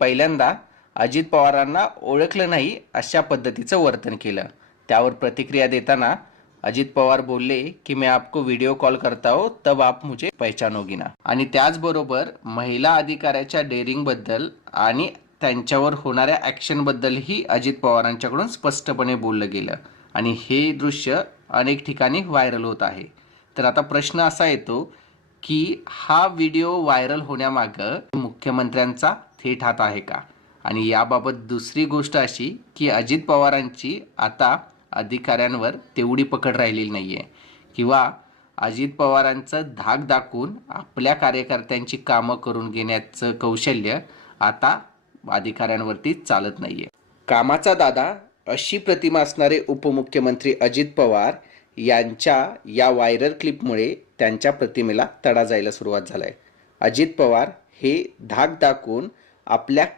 पहिल्यांदा अजित पवारांना ओळखलं नाही अशा पद्धतीचं वर्तन केलं। त्यावर प्रतिक्रिया देताना अजित पवार बोलले की मैं आपको व्हिडिओ कॉल करता हूं तब आप मुझे पहचानोगी ना। आणि त्याचबरोबर महिला अधिकाऱ्याच्या डेअरिंग बद्दल आणि त्यांच्यावर होणाऱ्या ॲक्शन बद्दलही अजित पवारांच्याकडून स्पष्टपणे बोललं गेलं आणि हे दृश्य अनेक ठिकाणी व्हायरल होत आहे। तर आता प्रश्न असा येतो की हा व्हिडिओ व्हायरल होण्यामागं मुख्यमंत्र्यांचा थेट हात आहे का? आणि याबाबत दुसरी गोष्ट अशी की अजित पवारांची आता अधिकाऱ्यांवर तेवढी पकड राहिलेली नाही आहे किंवा अजित पवारांचं धाक दाखवून आपल्या कार्यकर्त्यांची कामं करून घेण्याचं कौशल्य आता अधिकाऱ्यांवरती चालत नाही आहे। कामाचा दादा अशी प्रतिमा असणारे उपमुख्यमंत्री अजित पवार यांच्या या व्हायरल क्लिपमुळे त्यांच्या प्रतिमेला तडा जायला सुरुवात झाला आहे। अजित पवार हे धाक दाखवून आपल्या